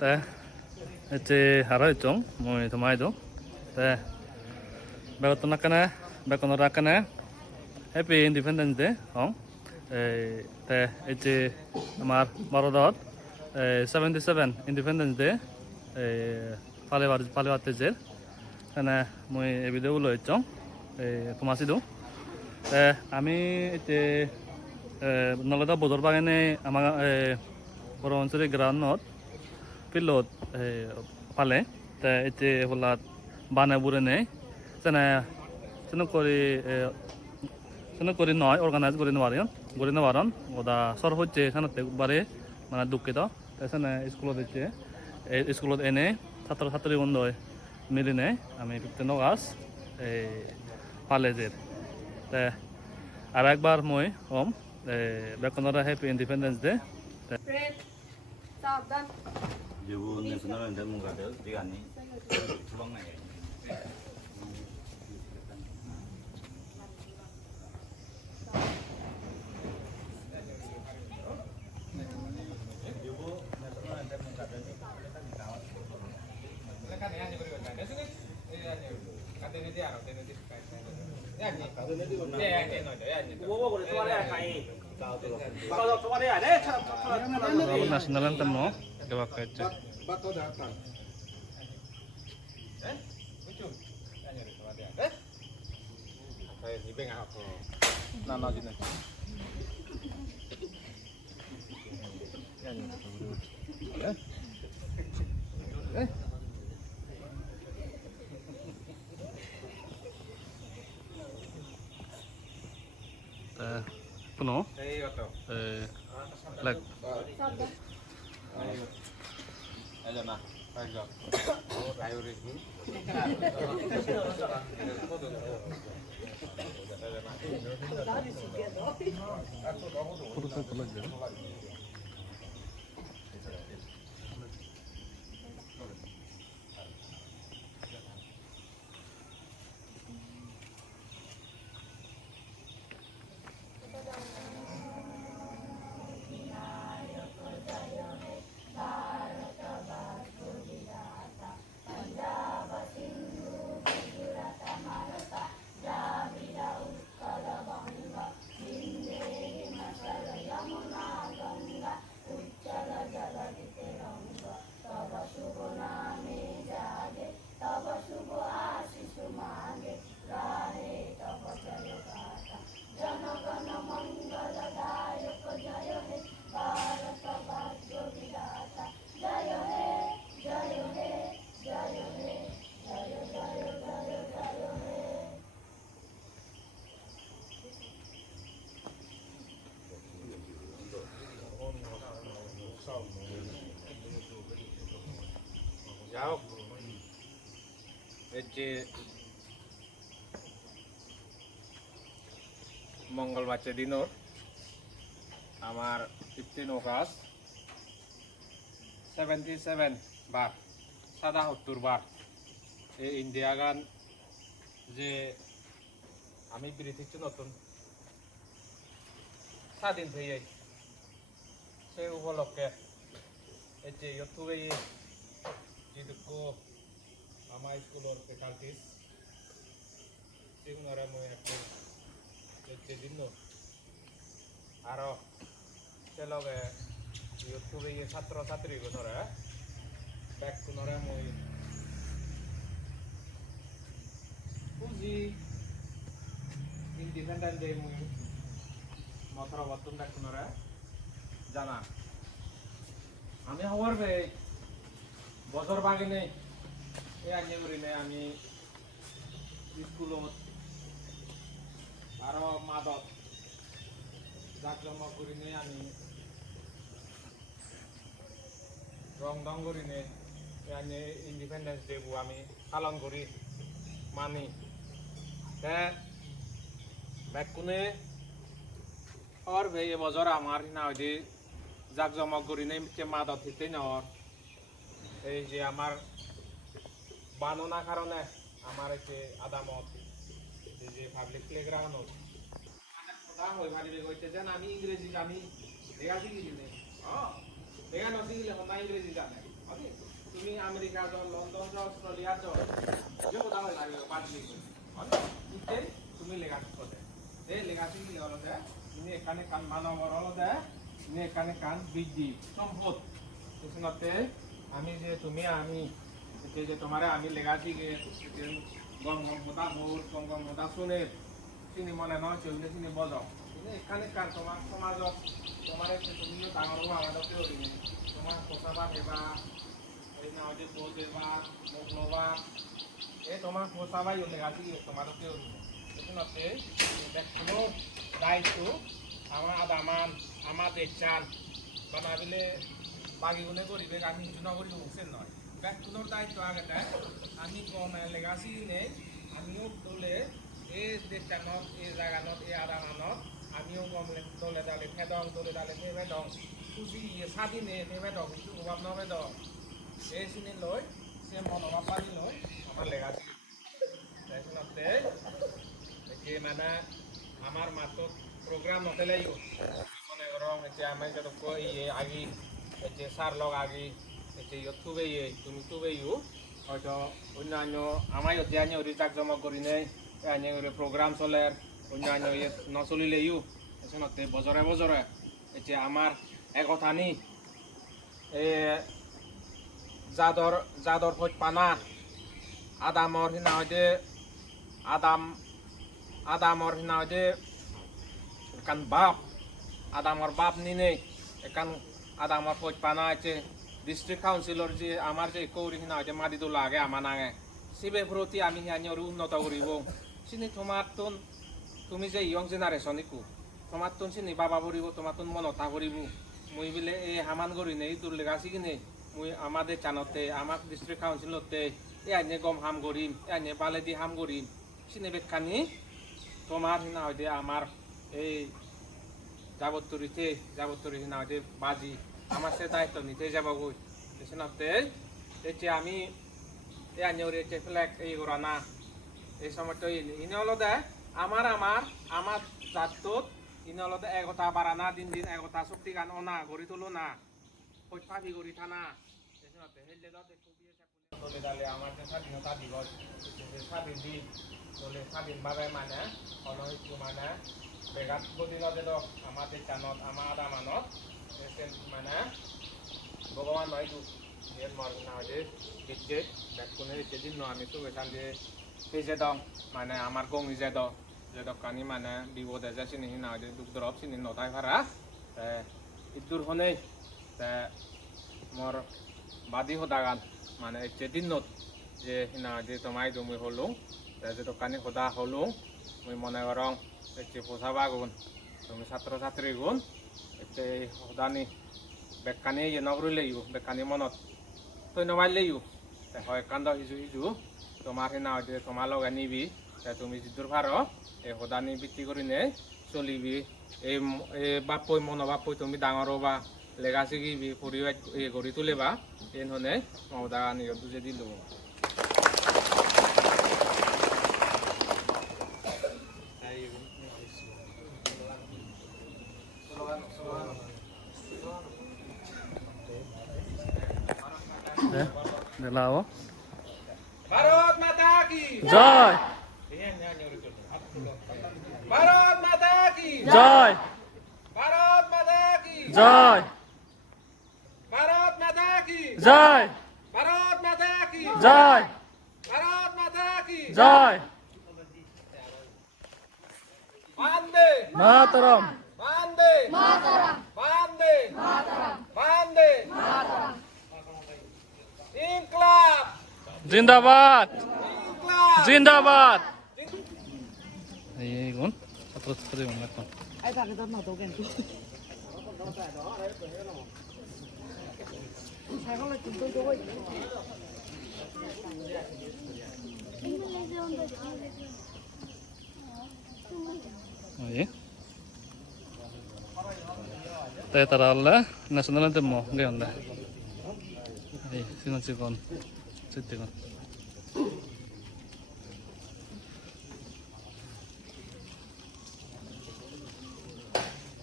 তে এতে হারা হইচং মই তোমাই দো তে বেগত নাকানে বেকন রাকানে হ্যাপি ইন্ডিপেন্ডেন্স ডে হং তে এতে আমার ভারতত 77 ইন্ডিপেন্ডেন্স ডে পালিবাতে যে এনে মই এই ভিডিও লইচং তোমাসি দো আমি এতে নলদা বদর বাগানে আমার বড় অঞ্চলের গ্রাউন্ডত ফিল্ডত পালে তে এতে হলাত বানে বুড়ে নেই সেনে করি নয় অর্গানাইজ করি নেওয়ারন ওদা সর হচ্ছে সেনাতে বারে মানে দুঃখিত সেনে স্কুলত এনে ছাত্র ছাত্রী বন্ধ মিলি নেই আমি 15 আগস্ট পালে যে তে আর একবার মই হম বেকনরা happy independence day Jibu nasional dan menggadal di ani pulang naik. Jibu nasional dan menggadal di kawat. Kan ya ni beri kan. Sini kata ni dia kata ni dia. Ya ni. Ya ni no ya ni. Wo boleh tuan ya kai. Kalau tuan ya deh. nasional anthem no gawak kaca Bato datang. Lucu. Ya ni tuan dia. Kayak ni beng apa? Nana sini. Ya ni. kuno Hey, apa? like Ayo nah, ayo. Ayo Ricky. Jauh. Ece মঙ্গল বাচ্চা দিনর আমার 15 August 77 বার 77 বার এই India গান যে আমি British নতুন স্বাধীন হয়ে যাই সেই উপলক্ষে এই যে ইউটিউবে যেটুকু আমার স্কুলের ফ্যাকাল্টিস সেগুলোর আমি একটা হচ্ছে দিন আরও সে লগে ইউটিউবে ছাত্র ছাত্রীগুলোরে ব্যাগগুলোরে মই বুঝি ইন্ডিপেন্ডেন্ট ডে মই মথর বর্তন ব্যাগগুলোরে জানা আমি হওয়ার বছর বাগিনে এই আনিয়ে করি নাই আমি স্কুলত আরো মাদক জাকজমক করি নাই আমি রং দং করি নাই আনিয়ে ইন্ডিপেন্ডেন্স ডে আমি পালন করি মানি ব্যাকুনে আর ভাই এবছর আমার না যে জাকজমক করি নাই মাদক হিতে নেওয়ার এই যে আমার বাননা কারণে আমার যে আদামত যে পাবলিক প্লেগ্রাউন্ড কথা হয়ে ভাবি কইতে যেন আমি ইংরেজি জানি দেখা শিখি দেখা নশিখিলে না ইংরেজি জানে তুমি আমেরিকা যাও লন্ডন যাও অস্ট্রেলিয়া যাও যে কোথাও লাগে বাদ দিয়ে ইতে তুমি লেখাশি করতে এই লেখাশি কি হলো দে তুমি এখানে কান মানব হলো দে তুমি এখানে কান বৃদ্ধি সম্পদ এখানে আমি যে তুমি আমি যে তোমারে আমি লেখাশি গে গম গম মোটা মোট গম গম মোটা শুনে চিনি মনে নয় চললে চিনি বজাও এখানে কান তোমার সমাজত তোমার তুমিও ডাঙর হবো আমাদেরকেও তোমার পোষাবা দেবা এই না যে বউ দেবা মুখ লবা এই তোমার পোষাবাই লেখাশি তোমাদেরকেও এখানে দেখো দায়িত্ব আমার আদামান আমার দেখছান বানাবিলে বাগিগুনে করিবে আমি কিছু নগরী মুখের নয় ব্যাকুনোর দায়িত্ব আগে আমি কম লেখাশি নেই আমিও তোলে এই দেখছানত এই জায়গানত এই আদামানত আমিও কম তোলে দালে ফেদং তোলে দালে ফেবে দং খুশি স্বাধীনে ফেবে দং কিছু অভাব নবে দং এই চিনি লই সে মনোভাব পালি লই আমার লেখাশি এখানে যে মানে আমার মাত্র প্রোগ্রাম নতেলেই মনে করো যে আমি যত কই আগি যে সার লগ আগি যে ইউটিউবে তুমি তুবেইও হয়তো অন্যান্য আমার যে আনি রিচার্জ জমা করি নেই আনি প্রোগ্রাম চলে অন্যান্য নচলিলেও এখানে বজরে বজরে যে আমার একথা নি যাদর যাদর হইত পানা আদামর হিনা হইতে আদামর হিনা হইতে একান বাপ আদামর বাপ নিনে একান আদামর হইত পানা আছে ডিস্ট্রিক্ট কাউন্সিলর যে আমার যে কৌরি হিনা হইতে মাদি তো লাগে আমার নাগে সিবে প্রতি আমি হিয়ানি উন্নত করিব চিনি তোমার তুন তুমি যে ইয়ং জেনারেশন ইকু তোমার তুন চিনি বাবা ভরিব তোমার তুন মনতা করিব মুই বিলে এই হামান করি নেই তোর লেগাছি কিনে মুই আমাদের চানতে আমার ডিস্ট্রিক্ট কাউন্সিলতে এ আইনে গম হাম করিম এ আইনে বালেদি হাম করিম চিনি বেখানি তোমার হিনা হইতে আমার এই যাবত্তরি হিনা হইতে বাজি আমার সে দায়িত্ব নিতে যাব গই সেনাতে যে আমি এ আইনে ওরে যে ফ্ল্যাগ এই করা না এই সময় তো ইনে হলো দে আমার জাতত ইনে হলো দে একতা বাড়ানা দিন দিন একতা শক্তি গান অনা গড়ি তোলো না ভাবি গড়ি থানা সেনাতে হেললে দ দেখো বিয়ে চলে দালে আমার যে স্বাধীনতা দিবস স্বাধীন দিন চলে স্বাধীনভাবে মানে অনৈক্য মানে বেগাত গদিনতে দক আমাদের চানত আমার আদা মানত মানে ভগবান নয়তো এর মর্না যে বিদ্যে ব্যাকুনে যেদিন ন আমি তো এখান দিয়ে পেজে দম মানে আমার গঙ্গি যে দোকানি মানে বিপদে যে চিনি না যে দুঃখ দরব চিনি নতাই ভাড়া ইদুর হনে মোর বাদি হদাগান মানে যেদিন নত যে হিনা যে তোমায় তুমি হলো যে দোকানি হদা হলো মুই মনে করং যে পোষাবা গুণ তুমি ছাত্র ছাত্রী গুণ এতে হদানি বেকানি যে নগরী লেইও বেকানি মনত তৈ নমাই লেইও হয় কান্দ সিজু তোমার হিনা যে তোমার লগে নিবি তুমি যিদুর ভার এই হদানি বিক্রি কৰি নে চলিবি এই বাপই মনোবাপই তুমি ডাঙৰ হবা লেগাছি গিবি পৰিবার গড়ি তুলিবা এই হনে মহদা নিয়ত যে দিলো দিলাও ভারত মাতা কি জয় ভারত মাতা কি জয় ভারত মাতা কি জয় ভারত মাতা কি জয় ভারত মাতা কি জয় ভারত মাতা কি জয় বন্দে মাতরম বন্দে মাতরম বন্দে মাতরম বন্দে মাতরম ইনকলাব জিন্দাবাদ ইনকলাব জিন্দাবাদ এই গুণ ছাত্রছাত্রী গুণ এখন ai thằng cái tao nào tao kèm chút sai không là chúng tôi thôi Oye. Tara alla national anthem mo ngayon na. Ay, sino si Kon?